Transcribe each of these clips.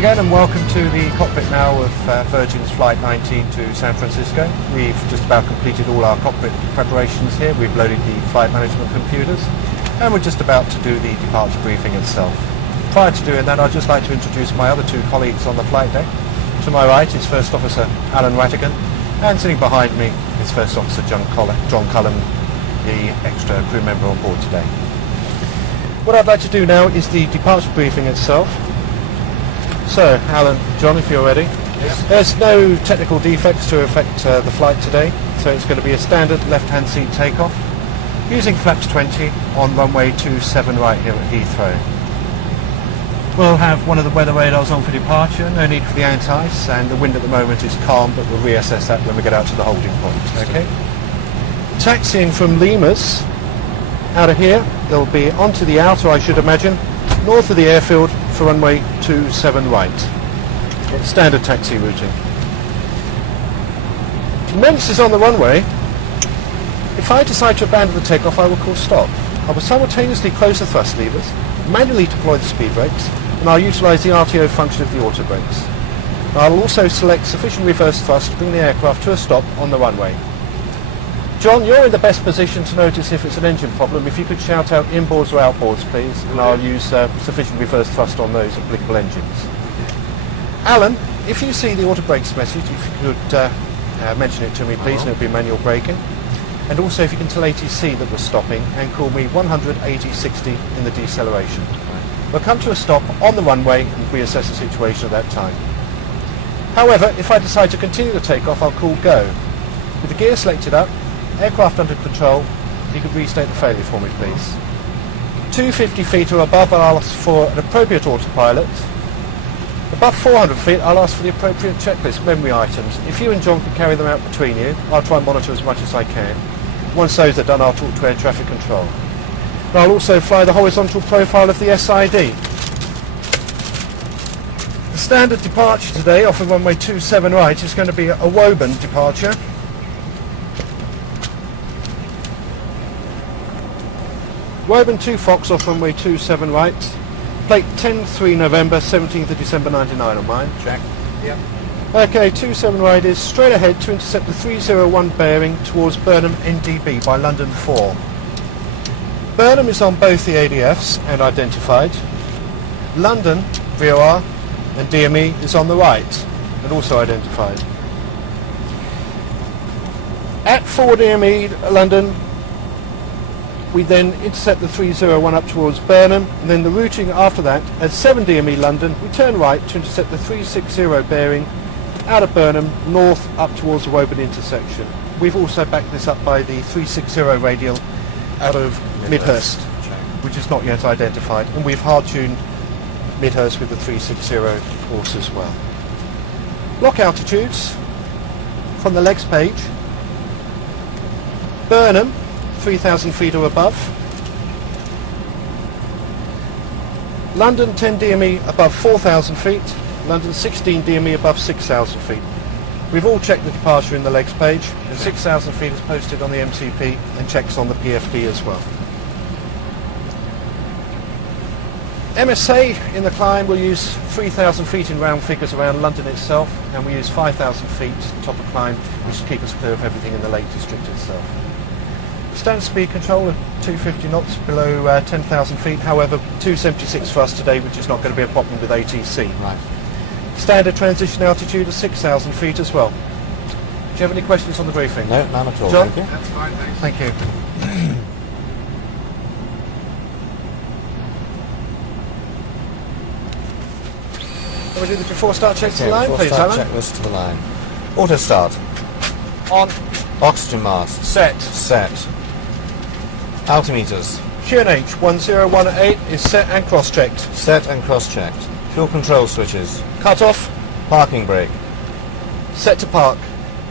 again and welcome to the cockpit now of Virgin's Flight 19 to San Francisco. We've just about completed all our cockpit preparations here. We've loaded the flight management computers and we're just about to do the departure briefing itself. Prior to doing that, I'd just like to introduce my other two colleagues on the flight deck. To my right is First Officer Alan Rattigan, and sitting behind me is First Officer John Cullen, the extra crew member on board today. What I'd like to do now is the departure briefing itself. So, Alan, John, if you're ready. Yes. There's no technical defects to affect the flight today, so it's going to be a standard left-hand seat takeoff using flaps 20 on runway 27 right here at Heathrow. We'll have one of the weather radars on for departure, no need for the anti-ice, and the wind at the moment is calm, but we'll reassess that when we get out to the holding point. Okay. Taxiing from Lima's out of here, they'll be onto the outer, I should imagine, north of the airfield for runway 27 right. Standard taxi routing. Once is on the runway, if I decide to abandon the takeoff, I will call stop. I will simultaneously close the thrust levers, manually deploy the speed brakes, and I'll utilise the RTO function of the auto brakes. I'll also select sufficient reverse thrust to bring the aircraft to a stop on the runway. John, you're in the best position to notice if it's an engine problem. If you could shout out inboards or outboards, please, and I'll use sufficient reverse thrust on those applicable engines. Alan, if you see the auto brakes message, if you could mention it to me, please, and it'll be manual braking. And also if you can tell ATC that we're stopping and call me 180-60 in the deceleration. We'll come to a stop on the runway and reassess the situation at that time. However, if I decide to continue the takeoff, I'll call go. With the gear selected up, aircraft under control, you could restate the failure for me, please. 250 feet or above, I'll ask for an appropriate autopilot. Above 400 feet, I'll ask for the appropriate checklist memory items. If you and John can carry them out between you, I'll try and monitor as much as I can. Once those are done, I'll talk to air traffic control. And I'll also fly the horizontal profile of the SID. The standard departure today off of runway 27 right is going to be a Woburn departure. Woburn 2 Fox off runway 27 right. Plate 10-3 November, 17th of December 99 on mine. Check. Yep. Okay, 27 right is straight ahead to intercept the 301 bearing towards Burnham NDB by London 4. Burnham is on both the ADFs and identified. London, VOR, and DME is on the right and also identified. At 4 DME London, we then intercept the 301 up towards Burnham, and then the routing after that, at 7 DME London, we turn right to intercept the 360 bearing out of Burnham, north up towards the Woburn intersection. We've also backed this up by the 360 radial out of Midhurst, which is not yet identified, and we've hard-tuned Midhurst with the 360 course as well. Block altitudes from the legs page. Burnham, 3,000 feet or above. London 10 DME above 4,000 feet. London 16 DME above 6,000 feet. We've all checked the departure in the legs page, and 6,000 feet is posted on the MCP and checks on the PFD as well. MSA in the climb will use 3,000 feet in round figures around London itself, and we use 5,000 feet top of climb, which will keep us clear of everything in the Lake District itself. Standard speed control at 250 knots below 10,000 feet, however 276 for us today, which is not going to be a problem with ATC. Right. Standard transition altitude of 6,000 feet as well. Do you have any questions on the briefing? No, none at all. John? Thank you. That's fine, thanks. Thank you. Can we do the before start check to the line, please, start Alan? checklist to the line. Auto start. On. Oxygen mask. Set. Set. Altimeters. QNH 1018 is set and cross-checked. Set and cross-checked. Fuel control switches. Cut off. Parking brake. Set to park.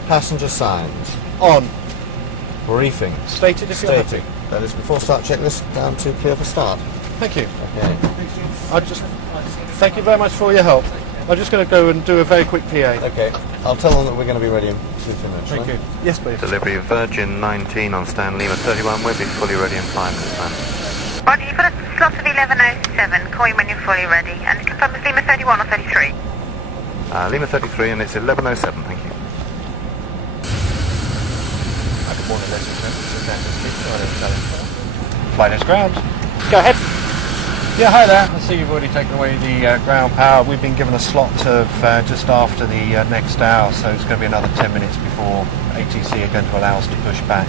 Passenger signs. On. Briefing. Stated if you're happy. Stated. That is before start checklist down to clear for start. Thank you. Okay. Thank you very much for all your help. I'm just going to go and do a very quick PA. Okay. I'll tell them that we're going to be ready in 2 minutes. Thank you. Yes, please. Delivery of Virgin 19 on stand Lima 31 will be fully ready and flying this time. Roger, you put a slot of 1107, call you when you're fully ready, and confirm it's Lima 31 or 33. Lima 33 and it's 1107, thank you. Good morning, ladies and gentlemen. Flight is ground. Go ahead. Yeah, hi there. I see you've already taken away the ground power. We've been given a slot of just after the next hour, so it's going to be another 10 minutes before ATC are going to allow us to push back.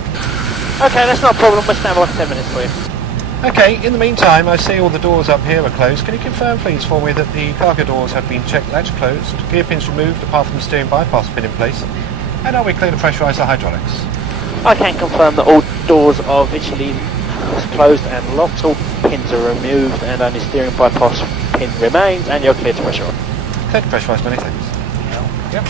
Okay, that's not a problem. We'll stand by for 10 minutes for you. Okay, in the meantime, I see all the doors up here are closed. Can you confirm, please, for me that the cargo doors have been checked, latch closed, gear pins removed apart from the steering bypass pin in place, and are we clear to pressurise the hydraulics? I can confirm that all doors are visually closed and locked, all pins are removed and only steering bypass pin remains, and you're clear to pressurise. Clear to pressurise, many thanks. Yep.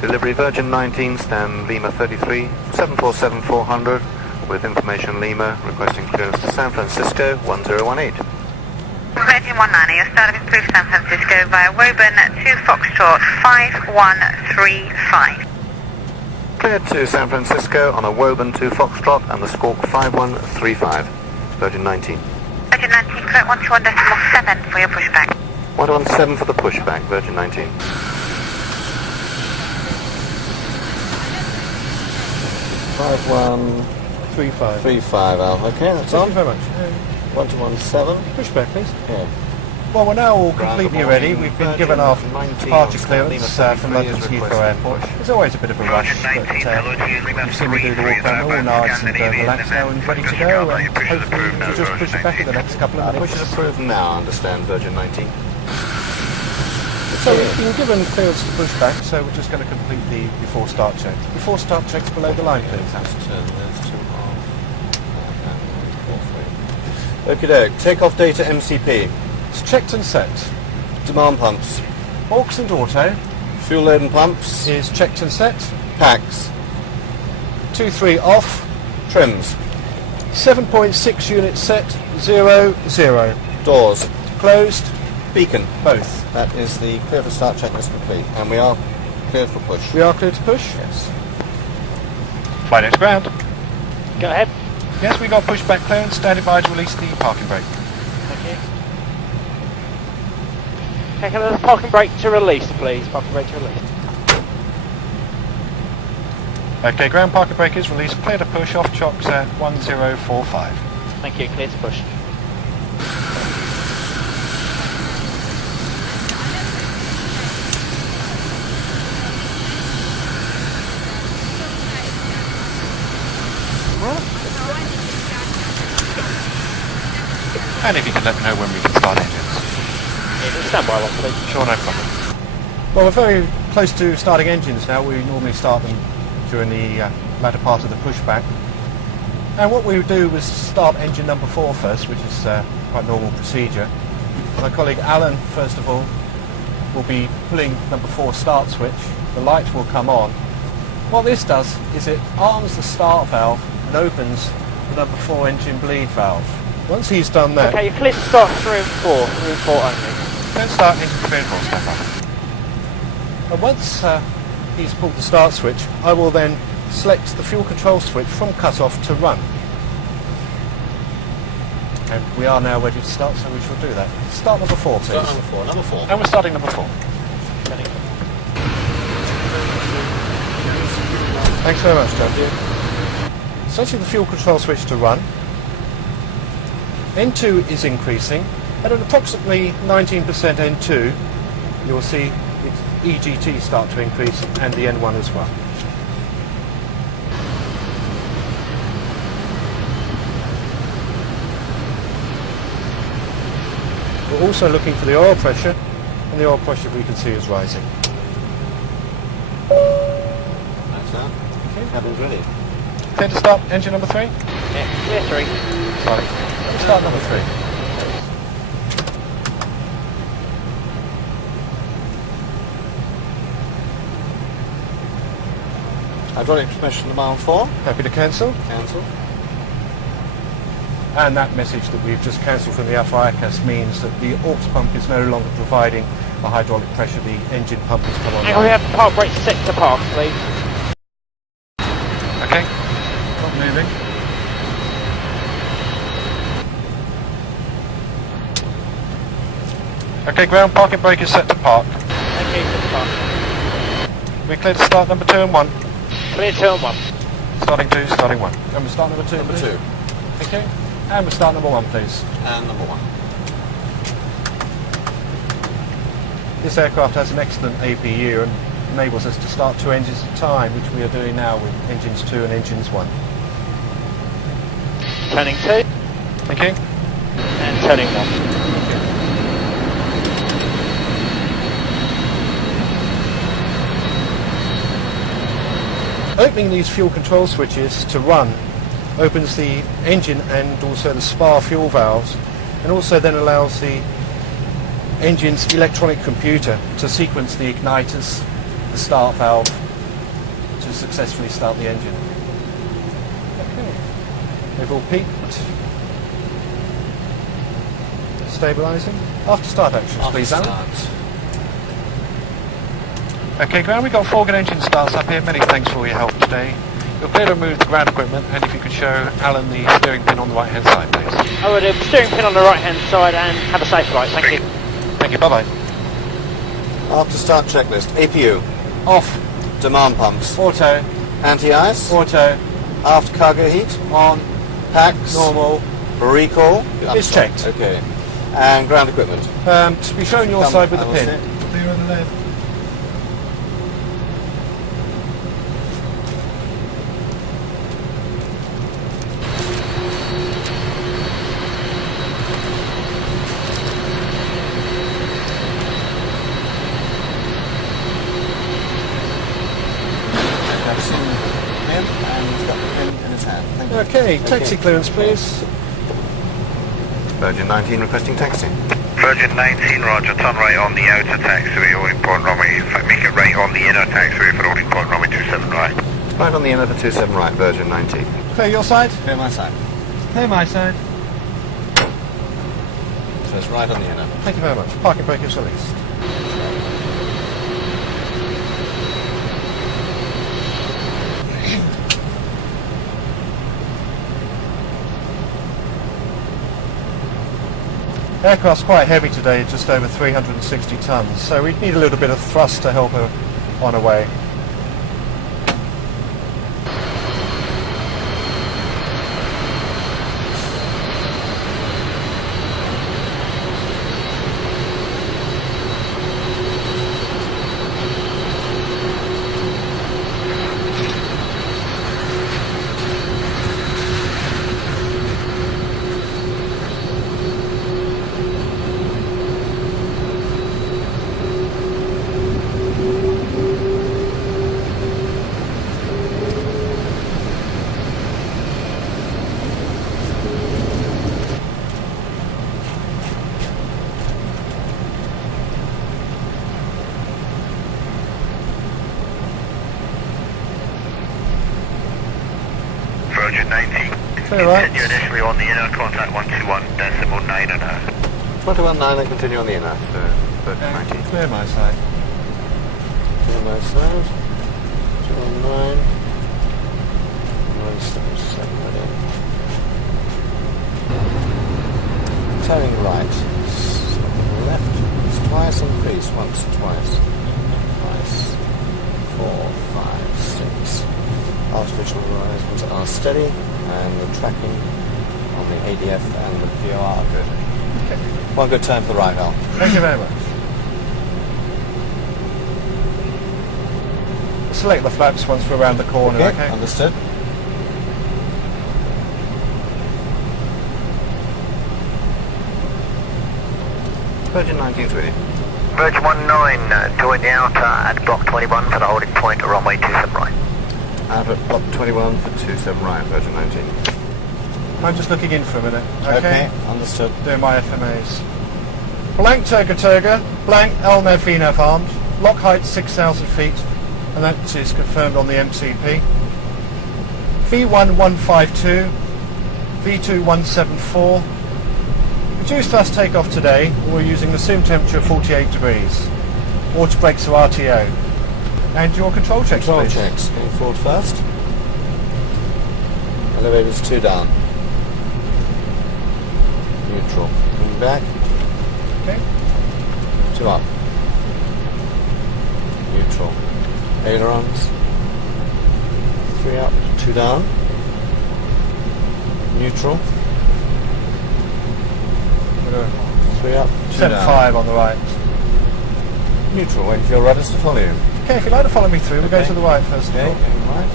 Delivery Virgin 19, stand Lima 33, 747-400, with information Lima, requesting clearance to San Francisco, 1018. Virgin 190, your start of improved San Francisco via Woburn 2 Foxtrot 5135. Cleared to San Francisco on a Woburn 2 Foxtrot and the Squawk 5135, Virgin 19. Virgin 19, correct 121.7 for your pushback. 117 for the pushback, Virgin 19. Five one 3-5. 3-5 Al. Okay, that's Thank on. you very much. 1217. Pushback, please. Yeah. Well, we're now all Ground completely morning, ready. We've been Virgin given our 19 departure on clearance Lima from 33 London's is Heathrow requesting Airport. push. There's always a bit of a rush, but you've seen me do the walk around, we're all nice and relaxed now and ready to go, and hopefully we'll just push it back in the next couple of Push minutes. is approved now, I understand, Virgin 19. So we've been given clearance to push back, so we're just going to complete the before start checks. Before start checks below the line, please. Turn those two off. Okie doke. Takeoff data MCP. It's checked and set. Demand pumps. Aux and auto Fuel load and pumps. is checked and set. Packs. 2-3 off. Trims. 7.6 units set. 0-0. Doors. Closed. Beacon. Both. That is the clear for start checklist complete. And we are cleared for push. We are clear to push? Yes. Flight is ground. Go ahead. Yes, we got pushback clearance. Standing by to release the parking brake. Thank you. Okay, can I have the parking brake to release, please? Parking brake to release. Okay, ground parking brake is released. Clear to push. Off chocks at 1045. Thank you, clear to push. And if you can let me know when we can start engines. Yeah, stand by one, please. Sure, no problem. Well, we're very close to starting engines now. We normally start them during the latter part of the pushback. And what we would do was start engine number 4 first, which is quite normal procedure. My colleague Alan, first of all, will be pulling number 4 start switch. The light will come on. What this does is it arms the start valve and opens the number 4 engine bleed valve. Once he's done that... Okay, you're clear to start 3 and 4. 3 and 4 only. Let's start engine 3 and 4, stand by. And once he's pulled the start switch, I will then select the fuel control switch from cut-off to run. And we are now ready to start, so we shall do that. Start number 4, please. Start number 4. Number 4. And we're starting number 4. Thanks very much, John. Setting the fuel control switch to run. N2 is increasing. At an approximately 19% N2, you'll see its EGT start to increase and the N1 as well. We're also looking for the oil pressure, and the oil pressure we can see is rising. That's that. Okay. Cabin's ready. Clear to start engine number 3? Yeah, clear 3. Sorry. Let's start number 3. Hydraulic transmission demand 4. Happy to cancel. Cancel. And that message that we've just cancelled from the AFIACAS means that the aux pump is no longer providing the hydraulic pressure. The engine pump has come on. And we have the park brake set to park, please. Okay. Not moving. Okay, ground parking brake is set to park. Okay, good park. We're clear to start number 2 and 1. Clear 2 and 1. Starting 2, starting 1. And we'll start number 2. Number 2. Thank you. And we'll start number 1, please. And number 1. This aircraft has an excellent APU and enables us to start 2 engines at a time, which we are doing now with engines 2 and engines 1. Turning 2 Thank you. and turning 1. Opening these fuel control switches to run opens the engine and also the spar fuel valves, and also then allows the engine's electronic computer to sequence the igniters, the start valve, to successfully start the engine. Okay. They've all peaked. Stabilising. After start actions, please, Alan. Okay, ground, we've got 4 good engine starts up here. Many thanks for all your help today. You're clear to remove the ground equipment, and if you could show Alan the steering pin on the right-hand side, please. I would have steering pin on the right hand side and have a safe flight, thank you. Thank you, bye-bye. After start checklist. APU. Off. Demand pumps. Auto. Anti-ice. Auto. After cargo heat. On. Packs. Normal. Recall. It's checked. Okay. And ground equipment. To be shown your Come, side with I the will pin. sit. Clear on the left. I've seen him and he's got the pin in his hand. Thank you. Okay, taxi clearance, please. Virgin 19 requesting taxi. Virgin 19, roger, turn right on the outer taxiway, holding point runway, in fact make it right on the inner taxiway for holding point runway 27 right. Right on the inner for 27 right, Virgin 19. Clear your side. Clear my side. Clear my side. So it's right on the inner. Thank you very much. Parking brake is released. Aircraft's quite heavy today, just over 360 tons, so we need a little bit of thrust to help her on her way. Virgin 19, Clear right. continue initially on the inner, contact 121.9.5. 21.9 and continue on the inner for Virgin 19. Clear my side. Clear my side. 219. 977 ready. Turning right. Left. It's twice increase. Once, twice. Twice. 4, 5, 6. Artificial horizons are steady, and the tracking on the ADF and the VOR are good. Okay. One good turn for the right, Al. Thank you very much. Select the flaps once we're around the corner, okay? Understood. Virgin 19's ready. Virgin 19, join the outer at block 21 for the holding point, runway 27 right. Out at block 21 for 27 right, Virgin 19. I'm just looking in for a minute, okay? Understood. Doing my FMAs. Blank Turga Turga, blank Elnev VNAV armed, lock height 6,000 feet, and that is confirmed on the MCP. V1152, V2174. Reduced thrust takeoff today, we're using the assumed temperature of 48 degrees. Water brakes are RTO. And your control checks, Control please. checks. Going forward first. Elevators 2 down. Neutral. Coming back. Okay. 2 up. Neutral. Ailerons. 3 up, 2 down. Neutral. 3 up, 2 Set down. 5 on the right. Neutral, wait for your rudders to follow you. Okay, if you'd like to follow me through, we'll go Okay. to the right first of Okay, all. going right.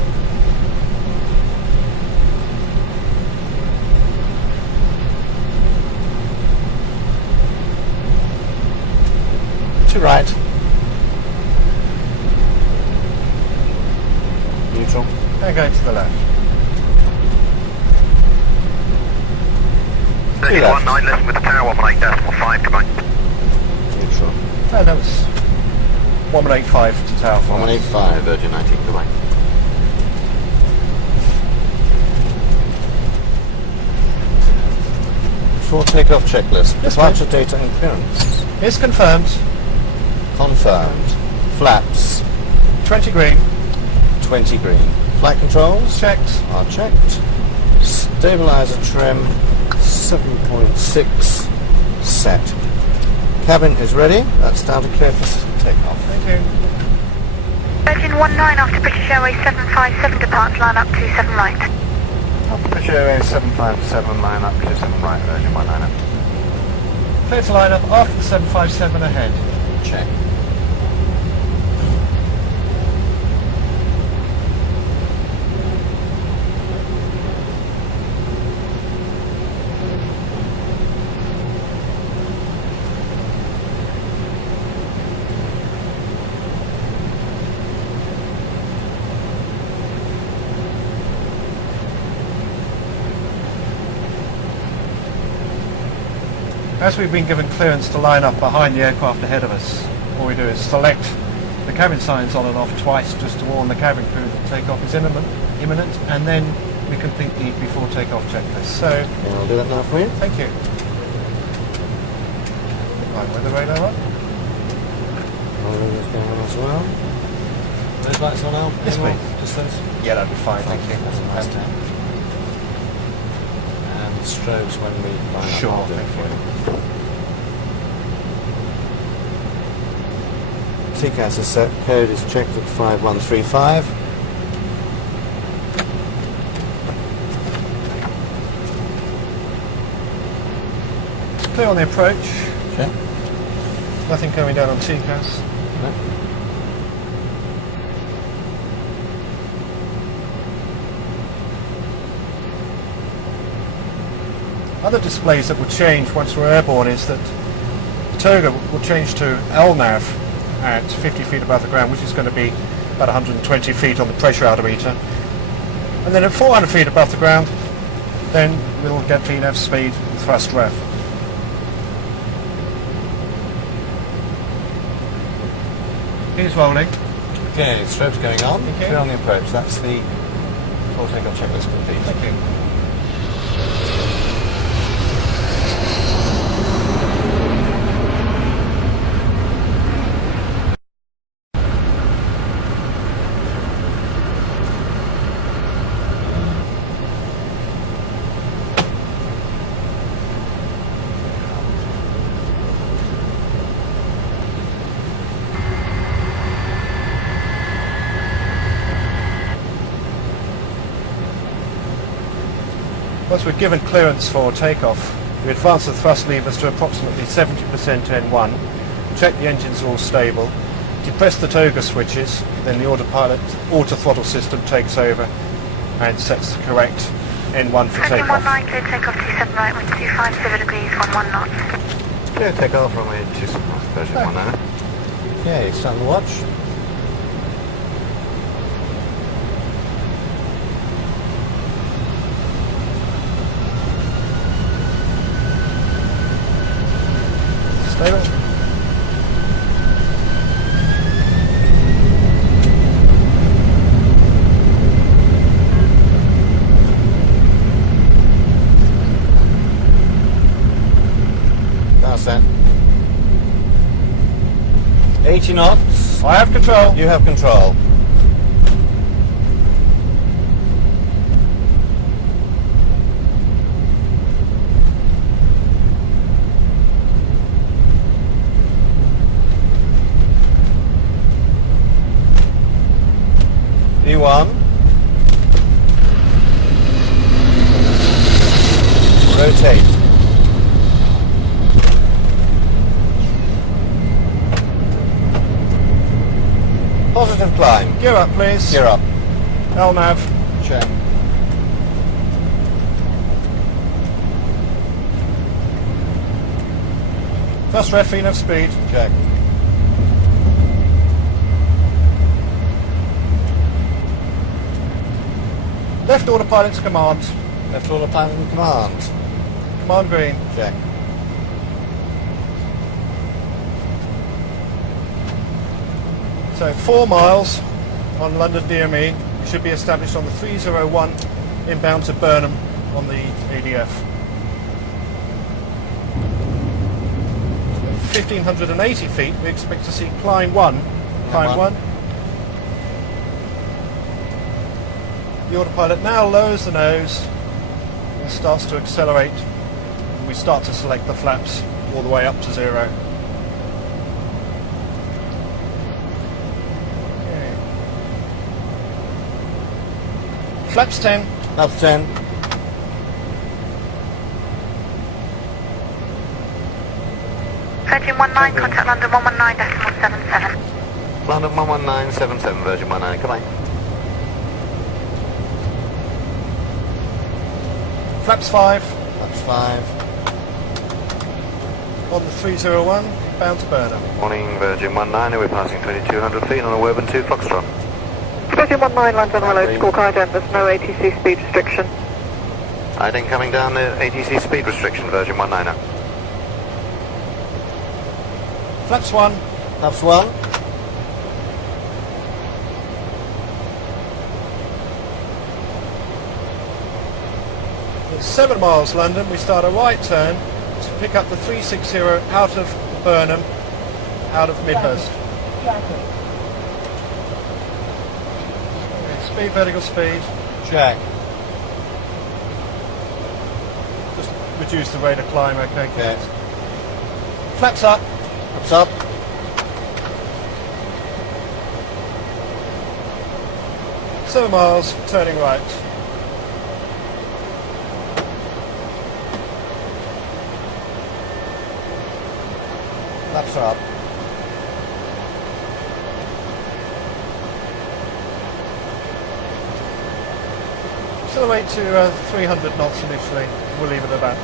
To right. Neutral. And go to the left. 1319, listen with the tower 118.5 to right. Neutral. No, that was 185 to tower. 185, Virgin 19 to right. Before takeoff checklist. Yes, Departure data and clearance. It's confirmed. Confirmed. Flaps. 20 green. 20 green. Flight controls Checked. are checked. Stabilizer trim 7.6 set. Cabin is ready. That's down to clear for takeoff. Thank you. Virgin 19 after British Airways 757 departs, line up 27 right. British Airways 757, line up 27 right, Virgin 19. Clear to line up after the 757 ahead. Check. As we've been given clearance to line up behind the aircraft ahead of us, all we do is select the cabin signs on and off twice just to warn the cabin crew that takeoff is imminent, and then we complete the before takeoff checklist. So, Okay, I'll do that now for you. thank you. Right, weather radar up. Radars going on as well. Those lights on now? Yes, Anyone? please. Just those? Yeah, that'd be fine, thank you. That's a nice time. And strobes when we line up. Sure, I'll do it thank for you. TCAS is set. Code is checked at 5135. Clear on the approach. Check. Nothing coming down on TCAS. No. Other displays that will change once we're airborne is that the toga will change to LNAV at 50 feet above the ground, which is going to be about 120 feet on the pressure altimeter. And then at 400 feet above the ground, then we'll get VNAV speed and thrust rev. Here's rolling. Okay, strobes going on. Okay. Clear on the approach. That's the full takeoff checklist complete. Thank you. Once we're given clearance for takeoff, we advance the thrust levers to approximately 70% N1, check the engines are all stable, depress the toga switches, then the autopilot auto-throttle system takes over and sets the correct N1 for Virgin takeoff. 19, clear takeoff 27 right, wind 250 degrees, 11 knots. Clear takeoff, runway 27 right, Virgin 19. Okay, start the watch. Stable. That's that. 80 knots. I have control. You have control. rotate. Positive climb. Gear up, please. Gear up. LNAV. Check. Thrust ref, enough speed. Check. Left autopilot to command. Left autopilot in command. Command green. Check. So 4 miles on London DME. We should be established on the 301 inbound to Burnham on the ADF. 1,580 feet, we expect to see climb 1. Climb 1. The autopilot now lowers the nose and starts to accelerate. We start to select the flaps all the way up to 0. Okay. Flaps 10. Flaps 10. Virgin 19, contact London 119.77. London 11977, Virgin 19, come on. Flaps 5. Flaps 5. On the 301, bound to Burnham. Morning, Virgin 19, we're passing 2200 feet on a Woburn 2 Foxtrot. Virgin 19, London, hello, scorecard, and there's no ATC speed restriction. Iding coming down the ATC speed restriction, Virgin 19. Flaps 1. Flaps 1. At 7 miles London, we start a right turn to pick up the 360 out of Burnham, out of Midhurst. Okay, speed, vertical speed. Check. Just reduce the rate of climb, okay? Yes. Flaps up. Flaps up. Seven miles, turning right. Flaps are up. Accelerate to 300 knots initially. We'll leave it at that.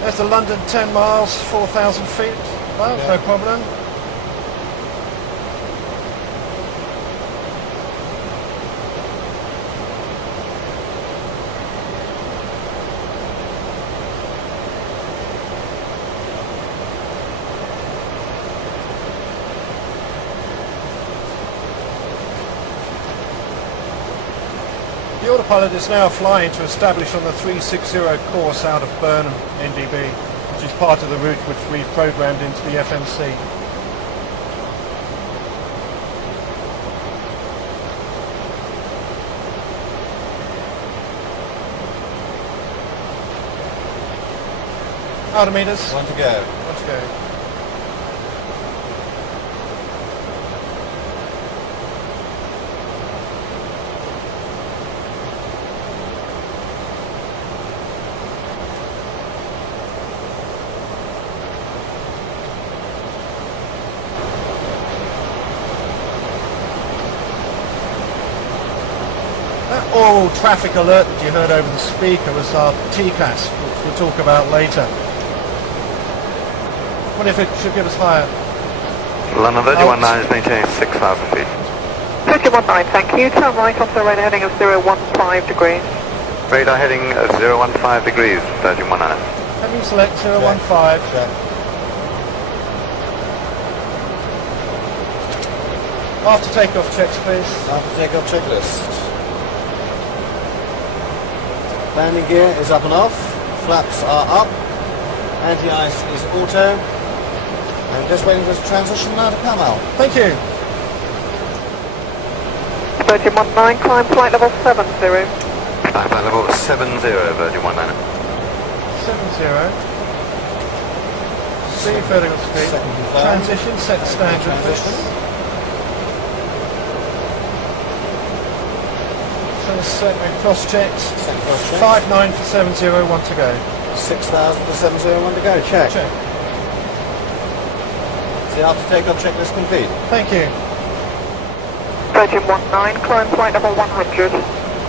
There's the London 10 miles, 4,000 feet. Well, Yeah. no problem. The autopilot is now flying to establish on the 360 course out of Burnham, NDB, which is part of the route which we've programmed into the FMC. Outer meters. One to go. Let's go. That oral traffic alert that you heard over the speaker was our TCAS, which we'll talk about later. What if it should give us higher? London Virgin Out. 19 is maintaining 6,000 feet. Virgin 19, thank you. Turn right onto the radar heading of 015 degrees. Radar heading 015 degrees, Virgin 19. Heading select 015. Check. After takeoff checks, please. After takeoff checklist. Landing gear is up and off. Flaps are up. Anti-ice is auto. I'm just waiting for the transition now to come out. Thank you. Virgin 19, climb flight level 70. Climb flight level 70, Virgin 19. 70. See vertical speed. Second confirmed. Transition, set standard position. So set and cross-checked. Second cross-check. 59 for 70, one to go. 6,000 for 701 to go. Check. Check. The after takeoff checklist complete. Thank you. Virgin 19, climb flight level 100.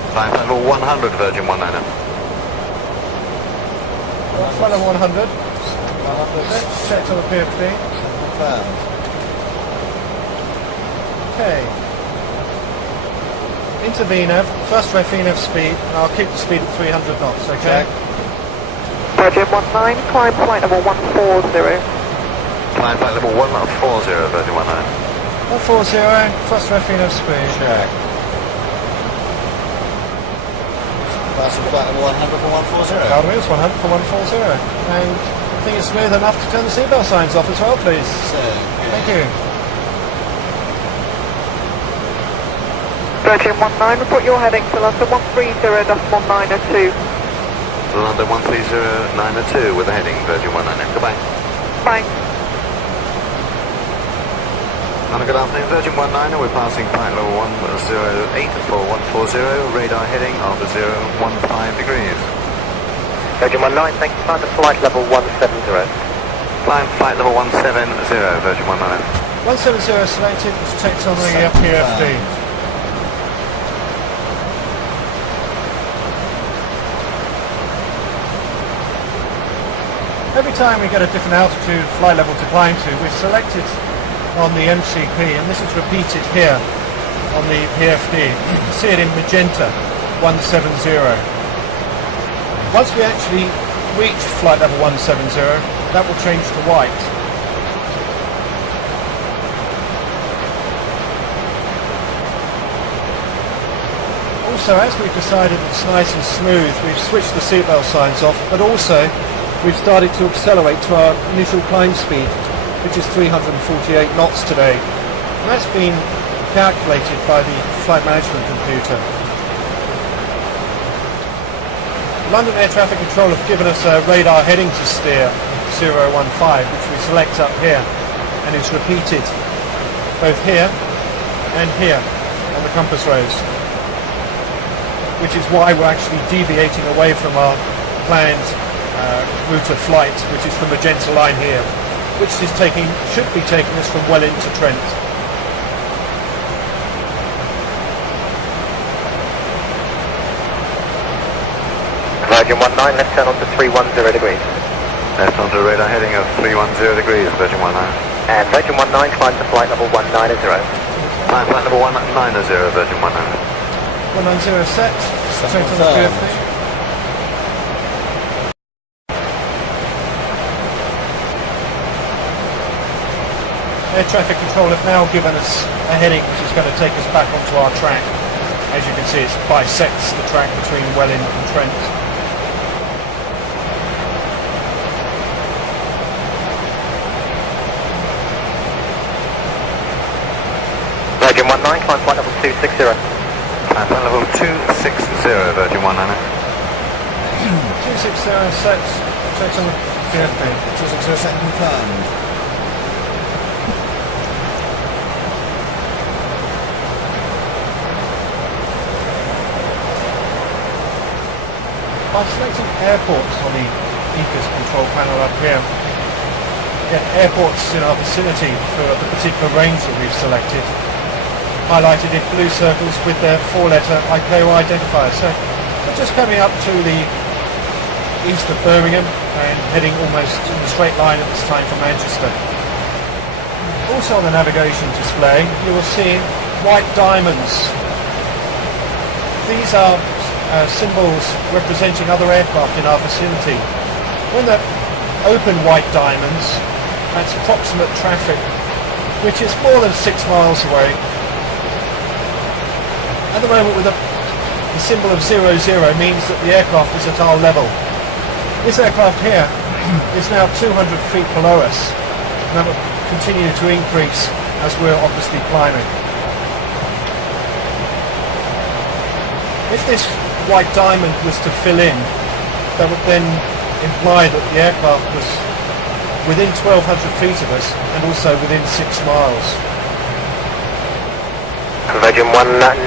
Climb flight level 100, Virgin 19. Flight level 100. Let's check on the PFD. Confirmed. Okay. Into VNAV, thrust ref VNAV speed, and I'll keep the speed at 300 knots, okay? Check. Virgin 19, climb flight level 140. Climb flight level 140, Virgin 19. 140, thrust ref VNAV speed. Check. Passing flight level 100 for 140. Power wheels 100 for 140. And I think it's smooth enough to turn the seatbelt signs off as well, please. So, Thank you. Virgin 19, report your heading to London 130.902. London 130.902 with a heading, Virgin 19. Goodbye. Bye. And good afternoon, Virgin 19, we're passing flight level 108 for 140, radar heading of 015 degrees. Virgin 19, thank you, climb to flight level 170. Climb flight level 170, Virgin 19. 170 selected, it's checked on the PFD. Every time we get a different altitude flight level to climb to, we've selected on the MCP, and this is repeated here on the PFD. You can see it in magenta, 170. Once we actually reach flight level 170, that will change to white. Also, as we've decided it's nice and smooth, we've switched the seatbelt signs off, but also we've started to accelerate to our initial climb speed, which is 348 knots today. And that's been calculated by the flight management computer. London Air Traffic Control have given us a radar heading to steer 015, which we select up here, and it's repeated both here and here on the compass rose, which is why we're actually deviating away from our planned route of flight, which is the magenta line here, which is should be taking us from Welling to Trent. Virgin 19, left turn onto 310 degrees. Left onto radar heading of 310 degrees, Virgin 19. And Virgin 19, climb to flight level 190. Climb flight level 190, Virgin 19. 190 set, straight on the PFD. Air Traffic Control have now given us a heading which is going to take us back onto our track. As you can see, it bisects the track between Welling and Trent. Virgin 19, climb flight level 260. Climb flight level 260, Virgin 19. 260 set, straight on the PFD. 260 set confirmed. By selecting airports on the ECAS control panel up here, get airports in our vicinity for the particular range that we've selected, highlighted in blue circles with their 4-letter ICAO identifier. So we're just coming up to the east of Birmingham and heading almost in a straight line at this time for Manchester. Also on the navigation display you will see white diamonds. These are symbols representing other aircraft in our vicinity. When they're open white diamonds, that's approximate traffic, which is more than 6 miles away. At the moment, with the symbol of 00 means that the aircraft is at our level. This aircraft here is now 200 feet below us, and that will continue to increase as we're obviously climbing. If this white diamond was to fill in, that would then imply that the aircraft was within 1,200 feet of us and also within 6 miles. Virgin 19,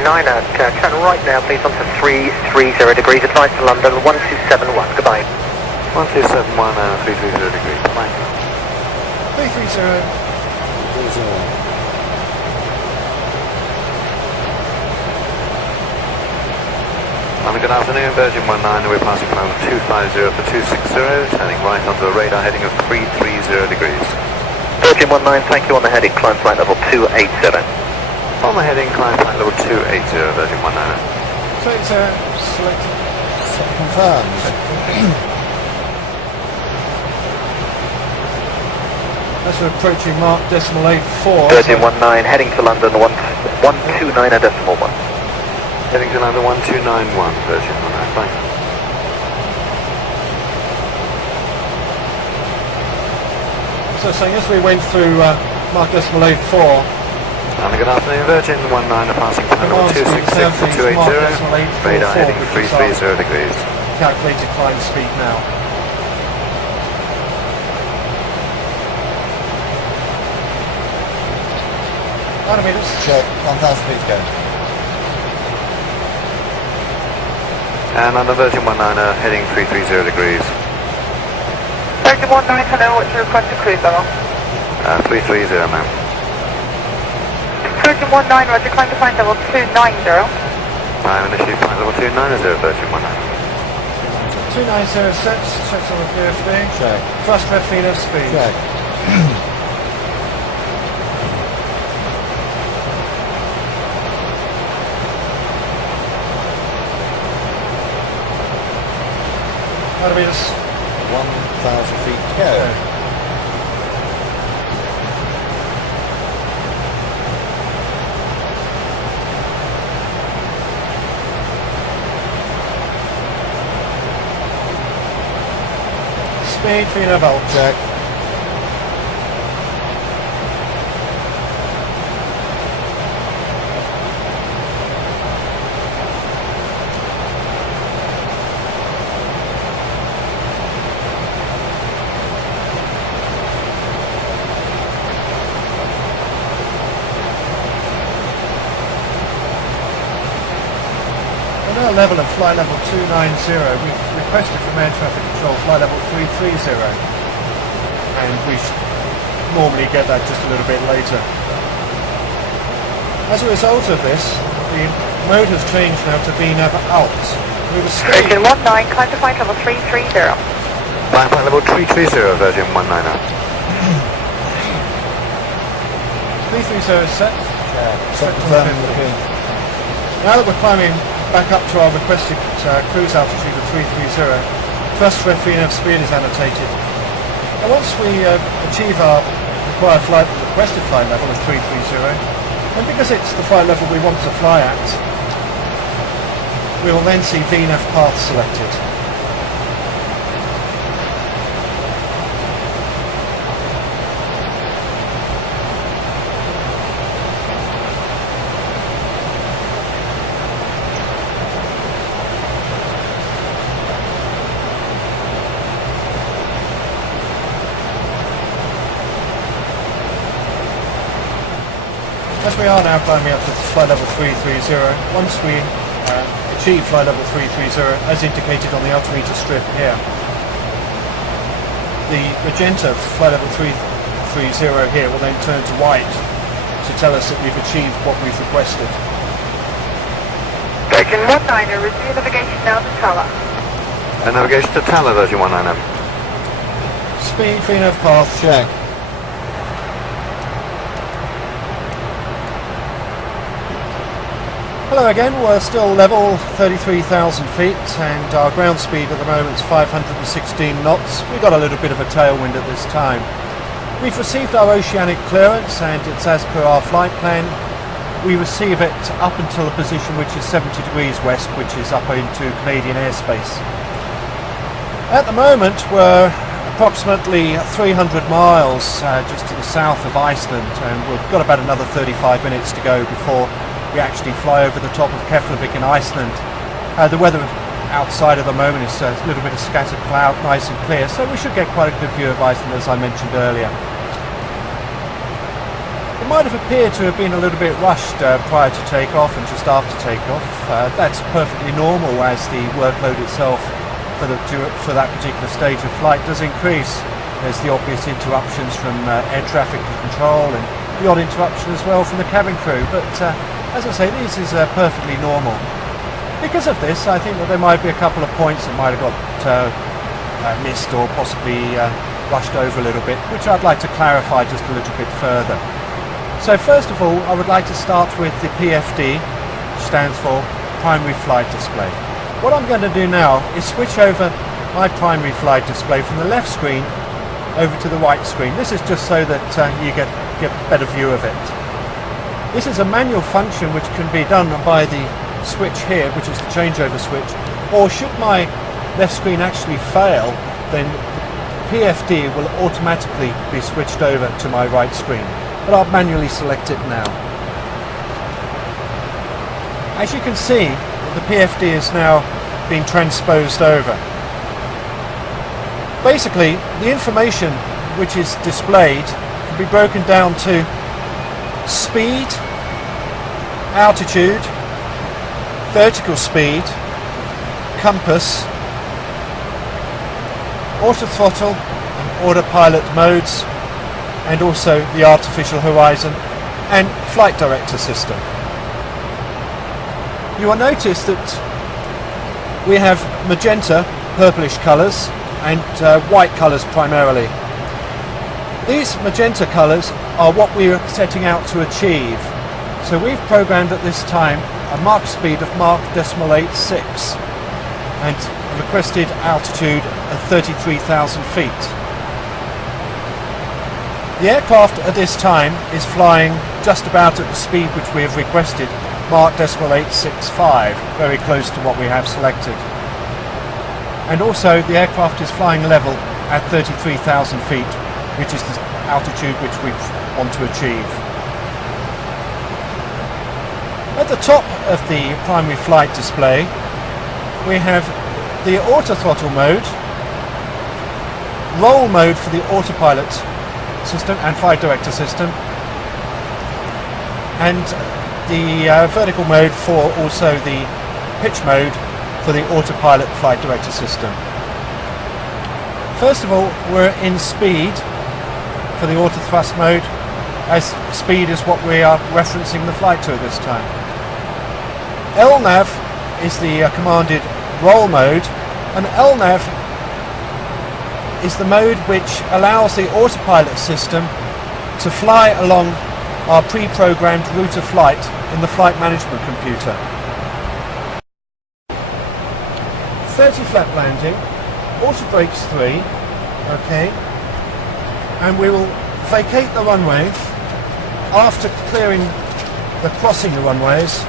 turn right now please onto 330 degrees, advise to London 1271, goodbye. 1271 and 330 degrees, bye. 330. Good afternoon, Virgin 19, we're passing from 250 for 260, turning right onto the radar heading of 330 degrees. Virgin 19, thank you, on the heading, climb flight level 287. On the heading, climb flight level 280, Virgin 19. 280, select. Confirmed. As we're approaching Mark decimal 84. Virgin 19, heading to London 129.1. Heading to London 1291, Virgin 19, bye. So saying as we went through Mark decimal 84. Good afternoon, Virgin 19, passing flight level 266 for 280, radar heading 330 degrees. Calculated climb speed now. Meters. Check, 1,000 feet to go. And under Virgin 19, heading 330 degrees. Virgin 19, hello, what's your request to cruise level? 330, ma'am. Virgin 19, roger, climb to flight level 290. I'm initially flight level 290, Virgin 19. 290 sets, checks on the VFD. Check. Thrust left feet of speed. Check. Meters. 1,000 feet to go. Speed, feet of belt. Check. Level of flight level 290, we've requested from air traffic control flight level 330, and we normally get that just a little bit later. As a result of this, the mode has changed now to VNAV out. We were staying. Virgin 19, climb to flight level 330. Climb flight level 330, Virgin 19. 330 is set. Set confirming the pin. Now that we're climbing back up to our requested cruise altitude of 330, thrust left VNAV speed is annotated. Now once we achieve our requested flight level of 330, and because it's the flight level we want to fly at, we will then see VNAV path selected. As we are now climbing up to flight level 330, once we achieve flight level 330, as indicated on the altimeter strip here, the magenta flight level 330 here will then turn to white to tell us that we've achieved what we've requested. Virgin 19, resume navigation now to Tala. And navigation to Tala, Virgin 19. Speed, VNAV path, Check. Hello again, we're still level 33,000 feet and our ground speed at the moment is 516 knots. We've got a little bit of a tailwind at this time. We've received our oceanic clearance and it's as per our flight plan. We receive it up until a position which is 70 degrees west, which is up into Canadian airspace. At the moment we're approximately 300 miles just to the south of Iceland, and we've got about another 35 minutes to go before we actually fly over the top of Keflavik in Iceland. The weather outside at the moment is a little bit of scattered cloud, nice and clear, so we should get quite a good view of Iceland, as I mentioned earlier. It might have appeared to have been a little bit rushed prior to takeoff and just after takeoff. That's perfectly normal as the workload itself for that particular stage of flight does increase. There's the obvious interruptions from air traffic control and the odd interruption as well from the cabin crew, but as I say, this is perfectly normal. Because of this, I think that there might be a couple of points that might have got missed or possibly rushed over a little bit, which I'd like to clarify just a little bit further. So first of all, I would like to start with the PFD, which stands for Primary Flight Display. What I'm going to do now is switch over my primary flight display from the left screen over to the right screen. This is just so that you get a better view of it. This is a manual function which can be done by the switch here, which is the changeover switch, or should my left screen actually fail, then PFD will automatically be switched over to my right screen. But I'll manually select it now. As you can see, the PFD is now being transposed over. Basically, the information which is displayed can be broken down to speed, altitude, vertical speed, compass, autothrottle and autopilot modes, and also the artificial horizon and flight director system. You will notice that we have magenta, purplish colours, and white colours primarily. These magenta colours are what we are setting out to achieve. So we've programmed at this time a Mach speed of Mach 0.86 and a requested altitude of 33,000 feet. The aircraft at this time is flying just about at the speed which we have requested, Mach 0.865, very close to what we have selected. And also the aircraft is flying level at 33,000 feet, which is the altitude which we want to achieve. At the top of the primary flight display, we have the autothrottle mode, roll mode for the autopilot system and flight director system, and the vertical mode for also the pitch mode for the autopilot flight director system. First of all, we're in speed for the autothrust mode, as speed is what we are referencing the flight to at this time. LNAV is the commanded roll mode, and LNAV is the mode which allows the autopilot system to fly along our pre-programmed route of flight in the flight management computer. 30 flat landing, auto brakes 3, okay, and we will vacate the runway after clearing the crossing the runways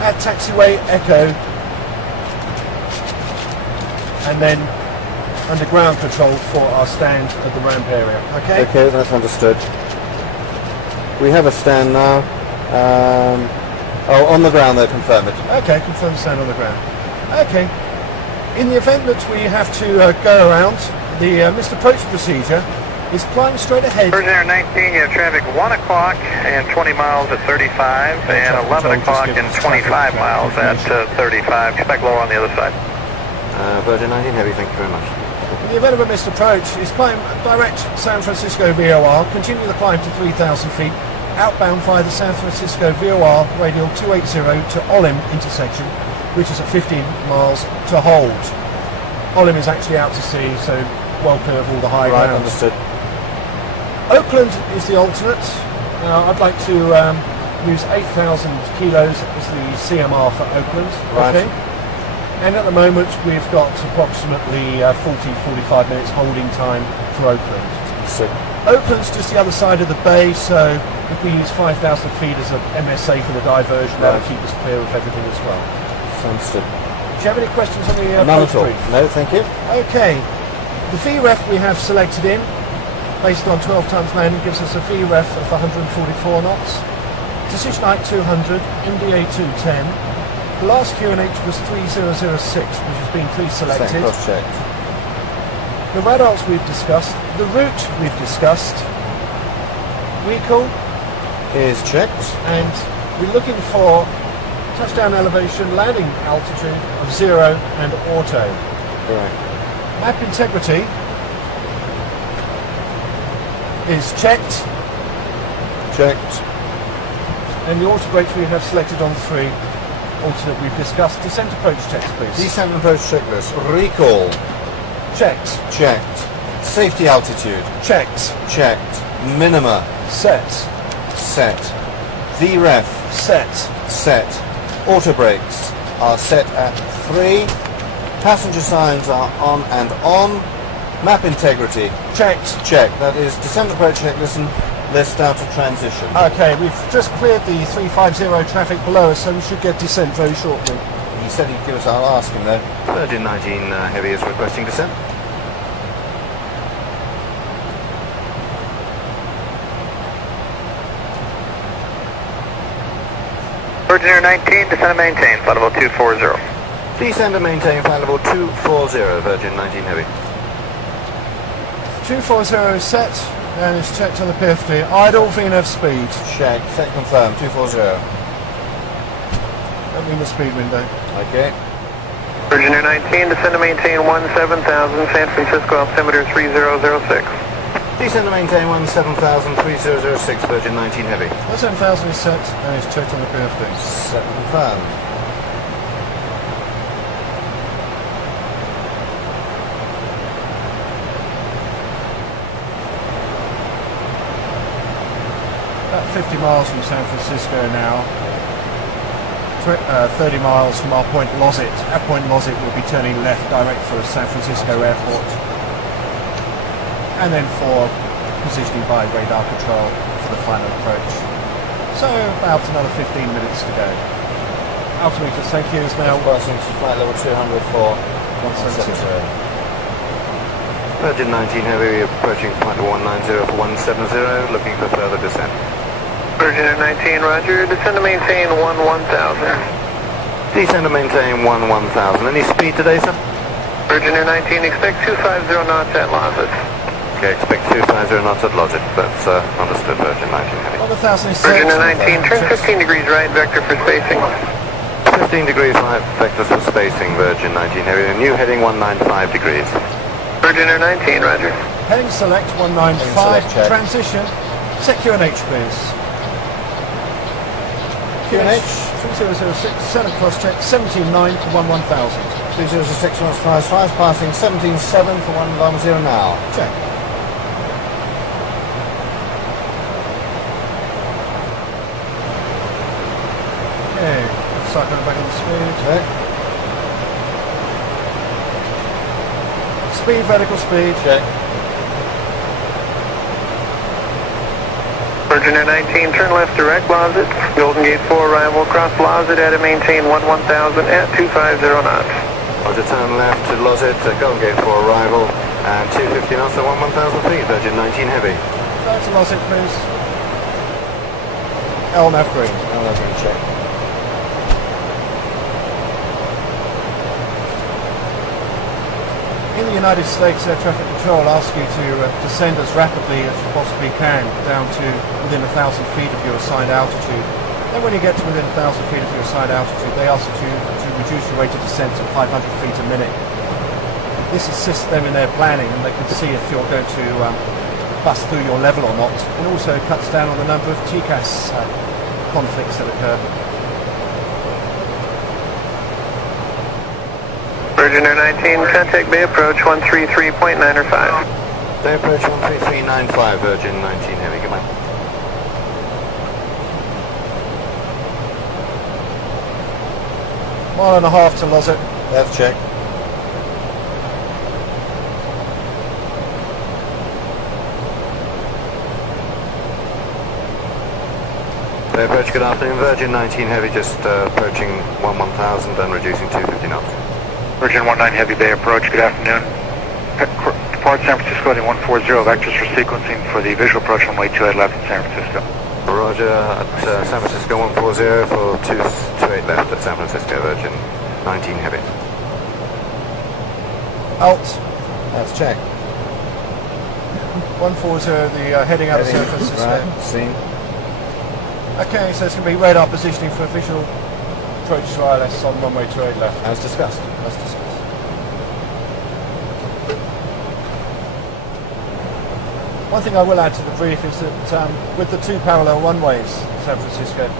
at taxiway Echo, and then under ground control for our stand at the ramp area. Okay? Okay, that's understood. We have a stand now. On the ground there, confirm it. Okay, confirm stand on the ground. Okay. In the event that we have to go around, the missed approach procedure is climb straight ahead. Virgin Air 19, you have traffic 1 o'clock and 20 miles at 35, and 11 o'clock and 25 miles at 35. Expect lower on the other side. Virgin 19 Heavy, thank you very much. In the event of a missed approach, is climb direct San Francisco VOR, continue the climb to 3,000 feet, outbound via the San Francisco VOR radial 280 to Olim intersection, which is at 15 miles to hold. Olim is actually out to sea, so well clear of all the high ground. Understood. Oakland is the alternate. I'd like to use 8,000 kilos as the CMR for Oakland. Right. Okay. And at the moment we've got approximately 40-45 minutes holding time for Oakland. So, Oakland's just the other side of the bay, so if we use 5,000 feet as an MSA for the diversion, that'll keep us clear of everything as well. understood. Do you have any questions on the None at all. brief? No, thank you. Okay. The VREF we have selected in, based on 12 tons landing, gives us a VREF of 144 knots. Decision height 200, MDA 210. The last QNH was 3006, which has been pre-selected. Second cross-check. The radars we've discussed, the route we've discussed, recall, Is checked. and we're looking for touchdown elevation, landing altitude of 0 and auto. Correct. Map integrity is checked, Checked. and the auto brakes we have selected on 3. Alternate we've discussed. Descent approach checks, please. Descent approach checklist. Recall. Checked. Checked. Safety altitude. Checked. Checked. Minima. Set. Set. VREF. Set. Set. Auto brakes are set at 3. Passenger signs are on and on. Map integrity. Checked. Check. That is descent approach checklist and list out of transition. Okay, we've just cleared the 350 traffic below us, so we should get descent very shortly. He said he'd give us, I'll ask him though. Virgin 19 Heavy is requesting descent. Virgin Air 19, descend and maintain, flight level 240. Descend and maintain flight level 240, Virgin 19 Heavy. 240 is set, and it's checked on the PFD. Idle VNF speed. Check. Set confirmed. 240. That means the speed window. Okay. Virgin Air 19, descend and maintain 17,000, San Francisco, altimeter 3006. Descend and maintain 17,000, 3006, Virgin 19 Heavy. 7,000 is set, and it's checked on the PFD. Set confirmed. About 50 miles from San Francisco now. 30 miles from our point Lozit. At point Lozit we'll be turning left direct for San Francisco Airport. And then for positioning by radar control for the final approach. So about another 15 minutes to go. Altimeter, thank you, is now Passing to flight level 200 for 170. 170. Virgin 19 Heavy approaching flight level 190 for 170, looking for further descent. Virgin Air 19, roger, descend and maintain 1000. Descend and maintain 1000. Any speed today, sir? Virgin Air 19, expect 250 knots at Lozit. Okay, expect 250 knots at Lozit. That's understood, Virgin 19 Heavy. 1,000 is set. Virgin Air 19, turn 15 degrees right, vector for spacing. 15 degrees right, vectors for spacing, Virgin 19 Heavy. A new heading 195 degrees. Virgin Air 19, roger. Heading select 195, select check. transition, set QNH please. QNH 3006, set and cross check, 17.9 for 11,000. 206 knots, flies 5, passing 17.7 for 110 now. Check. Okay, let's start going back on the speed. Check. Speed, vertical speed. Check. Virgin Air 19, turn left direct Lozit. Golden Gate 4 arrival, cross Lozit at and maintain 1000 at 250 knots. Roger, turn left to Lozit, Golden Gate 4 arrival, and 250 knots at 1000 feet, Virgin 19 Heavy. Back to Lozit please. LNAV green. Now let me check. In the United States, Air Traffic Control asks you to descend as rapidly as you possibly can down to within 1,000 feet of your assigned altitude. Then when you get to within 1,000 feet of your assigned altitude, they ask you to reduce your rate of descent to 500 feet a minute. This assists them in their planning, and they can see if you're going to bust through your level or not, and also cuts down on the number of TCAS conflicts that occur. Virgin Air 19, contact Bay Approach 133.905. Bay approach 13395, Virgin 19 Heavy, come on. Mile and a half to Lozit. Let's check. Bay approach, good afternoon, Virgin 19 Heavy, just approaching 1000 and reducing 250 knots. Virgin 19 Heavy Bay Approach, good afternoon. Depart San Francisco heading 140, vectors for sequencing for the visual approach runway 28 left in San Francisco. Roger, at San Francisco 140 for 228 left at San Francisco, Virgin 19 heavy. Alt. Let's check. 140, the heading out of San Francisco. Right, seen. Okay, so it's going to be radar positioning for official approach to ILS on runway 28 left. As discussed. As discussed. One thing I will add to the brief is that with the two parallel runways, San Francisco,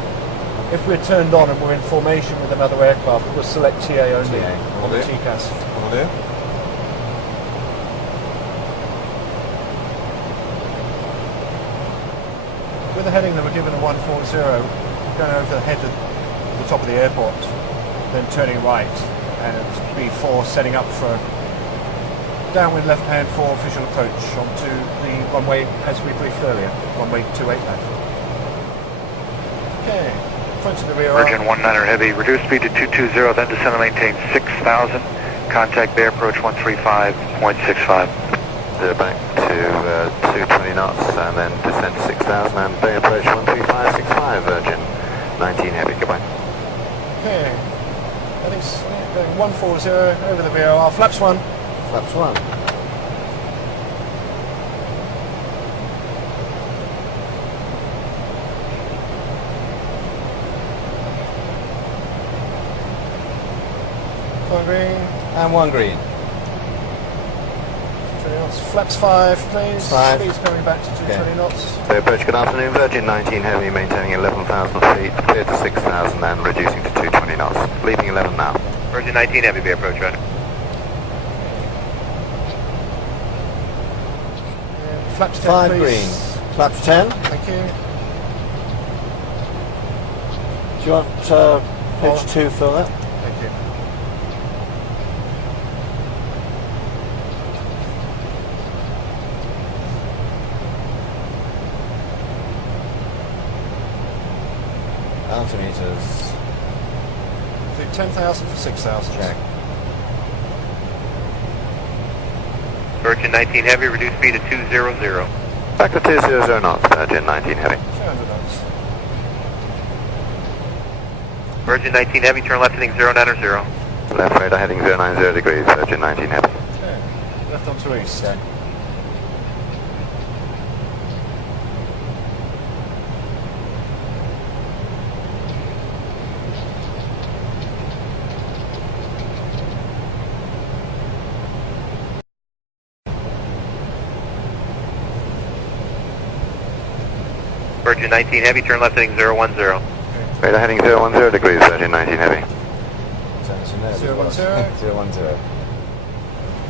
if we're turned on and we're in formation with another aircraft, we'll select TA only TA, on the will do. TCAS. Will do. With the heading that we're given a 140, going over the head of the top of the airport, then turning right, and B4 setting up for downwind left hand for official approach onto the runway as we briefed earlier, runway 28 left. Okay, front to the rear. Virgin 19er Heavy, reduce speed to 220, then descend and maintain 6,000. Contact Bay approach 135.65. Back to 220 knots and then descend to 6,000 and Bay approach 13565, Virgin 19 heavy, goodbye. Okay, heading's going 140 over the VOR, flaps 1. Flaps 1. One green. And 1 green. 20 knots. Flaps 5, please. 5. Speed's coming back to 220 knots. Bay approach, good afternoon, Virgin 19 heavy, maintaining 11,000 feet, clear to 6,000 and reducing to 220 knots. Leaving 11 now. Virgin 19 Heavy, Bay approach, right. Flaps 10, 5 please. green. Flaps 10. Thank you. Do you want pitch 2 for that? Thank you. Altimeters. Do 10,000 for 6,000. Check. Virgin 19 Heavy, reduce speed to 200. Back to 200 knots, Virgin 19 heavy. 200 knots. Virgin 19 Heavy, turn left heading 090. Left radar heading 090 degrees, Virgin 19 heavy. Okay. Left onto east. Okay. Virgin 19 Heavy, turn left heading 010. Radar heading 010 degrees, Virgin 19 heavy. 010. 010.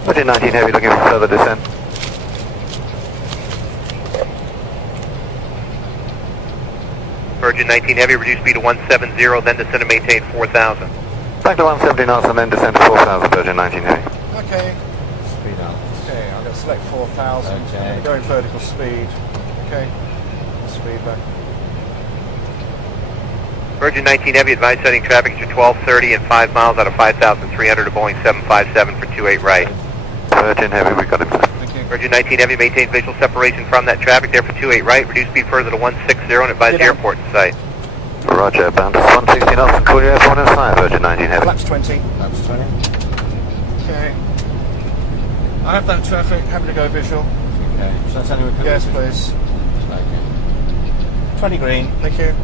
Virgin 19 heavy, looking for further descent. Virgin 19 Heavy, reduce speed to 170, then descend and maintain 4,000. Back to 170 knots and then descend to 4,000, Virgin 19 heavy. Okay. Speed up. Okay, I'm going to select 4,000. Okay. Going vertical speed. Okay. Speed back. Virgin 19 Heavy, advise setting traffic to 1230 and 5 miles out of 5,300 to Boeing 757 for 28 right. Virgin heavy, we got him, sir. Thank you. Virgin 19 Heavy, maintain visual separation from that traffic there for 28 right, reduce speed further to 160 and advise the airport in sight. Roger, bound to 160 knots and call your airport in sight, Virgin 19 heavy. Flaps 20. Flaps 20. Okay. I have that traffic. Happy to go visual. Okay. Shall I tell you we can? Yes, please. Thank you. 20 green. Thank you.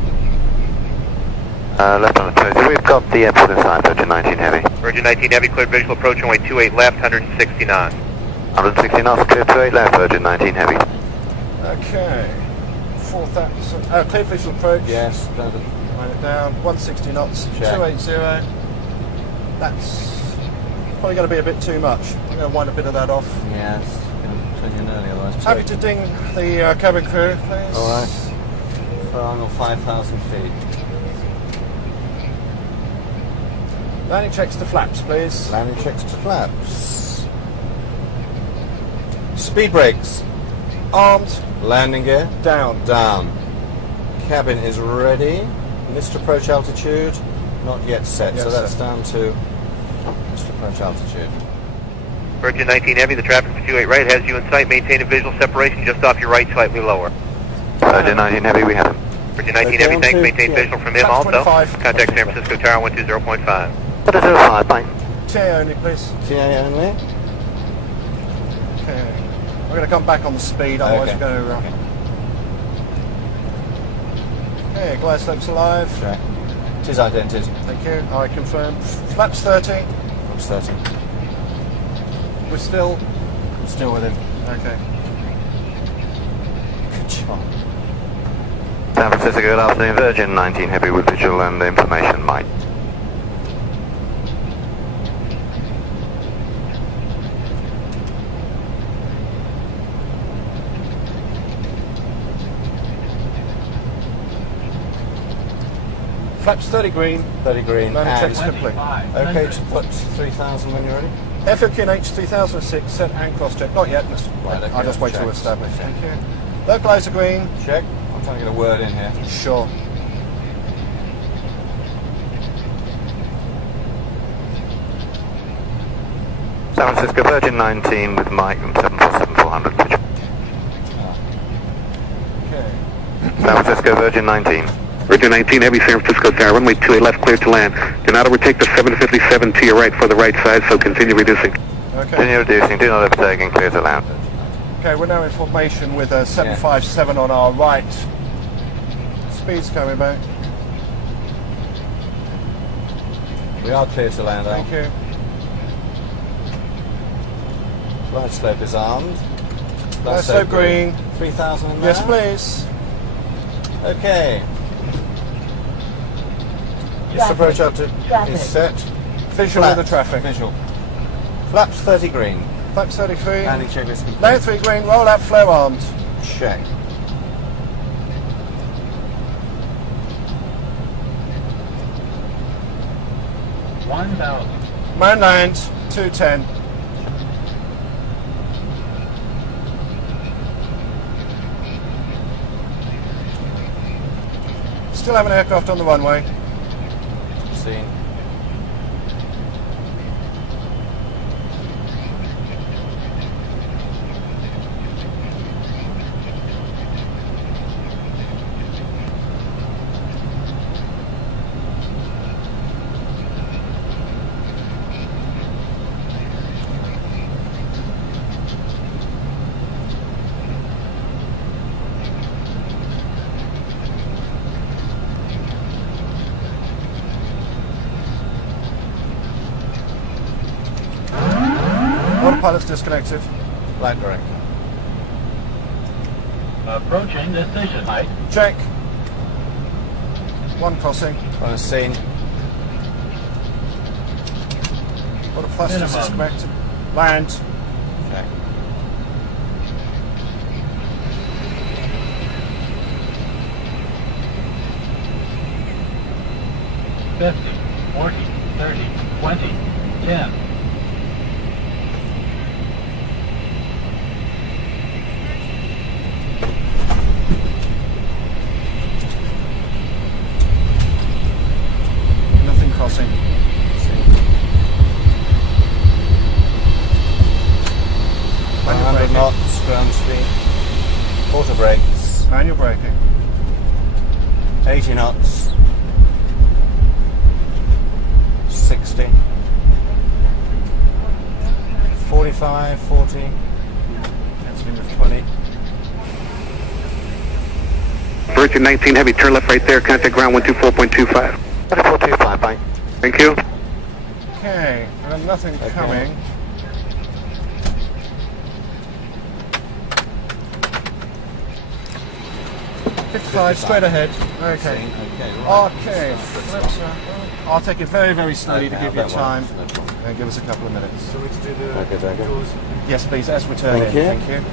Left on the 20. We've got the airport in sight, Virgin 19 heavy. Virgin 19 Heavy, cleared visual approach runway 28 left, 160 knots. 160 knots, clear to 8 left, Virgin 19 heavy. Okay. 4,000. Clear visual approach. Yes. Standard. Line it down. 160 knots. Check. 280. That's probably going to be a bit too much. I'm going to wind a bit of that off. Yes. Going to turn you in early, otherwise. Happy to ding the cabin crew, please. All right. Final 5,000 feet. Landing checks to flaps, please. Landing checks to flaps. Speed brakes. Armed. Landing gear. Down. Down. Cabin is ready. Missed approach altitude. Not yet set. Yes, so that's sir. down to missed approach altitude. Virgin 19 Heavy, the traffic for 28 right has you in sight. Maintain a visual separation just off your right, slightly lower. Virgin 19 heavy, we have him. Virgin 19 Heavy, thanks. Maintain visual from him Flaps also. 25. Contact San Francisco Tower 120.5. 105, bye. TA only, please. TA only. Okay. We're going to come back on the speed, otherwise Okay. we're going to... Okay, glide slope's alive. Check. It is indented. Thank you. I confirm. Flaps 30. Flaps 30. We're still... Still with him. Okay. Good job. San Francisco, good afternoon. Virgin 19 Heavy with visual and information, Mike. Flaps 30 green. 30 green. Landing And checks complete. okay to put 3000 when you're ready. FOQNH 3006, set and cross check. Not yet, Right, okay, I'll just wait check. to establish. Thank you. Localizer green. Check. I'm trying to get a word in here. Sure. San Francisco, Virgin 19 with Mike and 747-400. Okay. San Francisco, Virgin 19. Virgin 19 Heavy, San Francisco Tower, runway 28 left, clear to land. Do not overtake the 757 to your right for the right side, so continue reducing. Okay. Continue reducing, do not overtake and clear to land. Okay, we're now in formation with a 757 on our right. Speed's coming back. We are clear to land, Thank you. Glide slope is armed. Glide slope green. 3000 in there? Yes, please. Okay. Just approach up to is set. Visual with the traffic. Visual. Flaps 30 green. Flaps 33. Landing check is complete. Landing 3 green, roll out, flow armed. Check. Man land, 210. Still have an aircraft on the runway. Seen. Autopilot's disconnected. Flight director. Approaching destination height. Check. One crossing. On a scene. Autopilot's Minimum. disconnected. Land. Check. $50, $40, $30, $20, $10. Nothing crossing. Manual 100 braking. knots, ground speed. Auto brakes. Manual braking. 80 knots. 60. 45, 40. Cancelling with 20. Virgin 19 Heavy, turn left right there, contact ground 124.25. 2425, bye. Thank you. Okay, we have nothing coming. Straight ahead. Okay. Okay. Okay. I'll take it very, very slowly to Okay, give you that time. works, no problem. And give us a couple of minutes. Okay. Yes, please, as we turn Thank in. you. Thank you.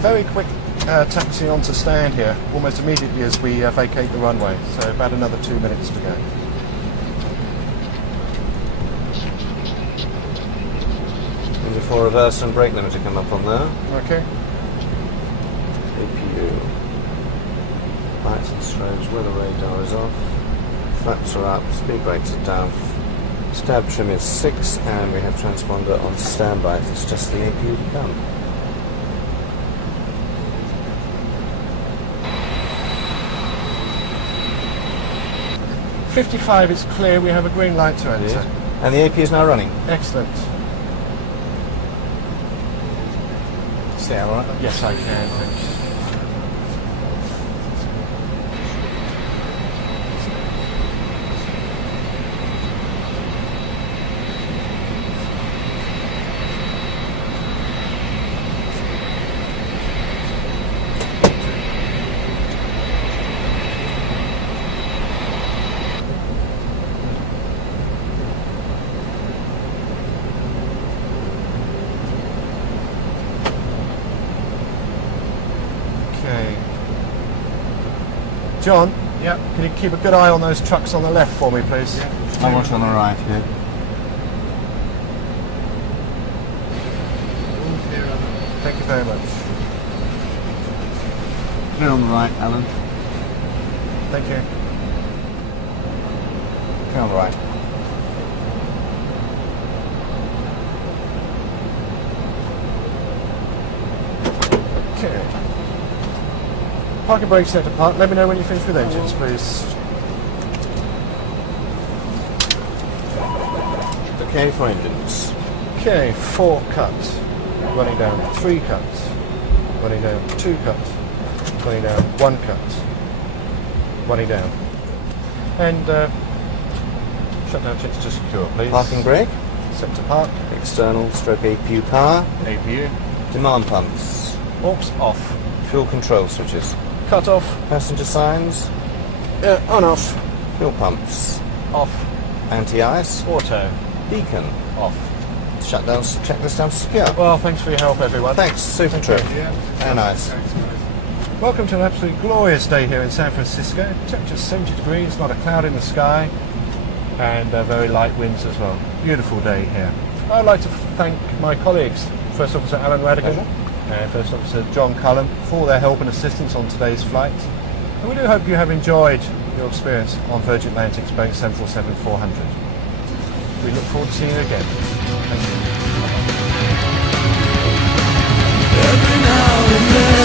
Very quick taxi onto stand here, almost immediately as we vacate the runway. So about another 2 minutes to go. Before reverse and brake limiter come up on there. Okay. APU. Lights and strobes, weather radar is off. Flaps are up, speed brakes are down. Stab trim is 6 and we have transponder on standby. It's just the APU to come. .55 is clear, we have a green light to enter. And the AP is now running. Excellent. See how right? Yes, I can, thanks. John? Yeah. Can you keep a good eye on those trucks on the left for me, please? Yeah. I watch on the right here. Thank you very much. Clear on the right, Alan. Thank you. Clear on the right. Okay. Parking brakes set to park. Let me know when you finish with engines, please. Okay for engines. Okay, 4 cuts. Running down 3 cuts. Running down 2 cuts. Running down 1 cut. Running down. And shut down checks to secure, please. Parking brake. Set to park. External stroke APU power. APU. Demand pumps. Aux off. Fuel control switches. Cut off. Passenger signs. On off. Fuel pumps. Off. Anti-ice. Auto. Beacon. Off. Shutdown checklist down to secure. Well, thanks for your help, everyone. Thanks, super trip. Yeah. Very nice. Welcome to an absolutely glorious day here in San Francisco. Temperature 70 degrees, not a cloud in the sky, and very light winds as well. Beautiful day here. I'd like to thank my colleagues, First Officer Alan Radigan and First Officer John Cullen, for their help and assistance on today's flight. And we do hope you have enjoyed your experience on Virgin Atlantic's Boeing 747-400. We look forward to seeing you again. Thank you. Every now and then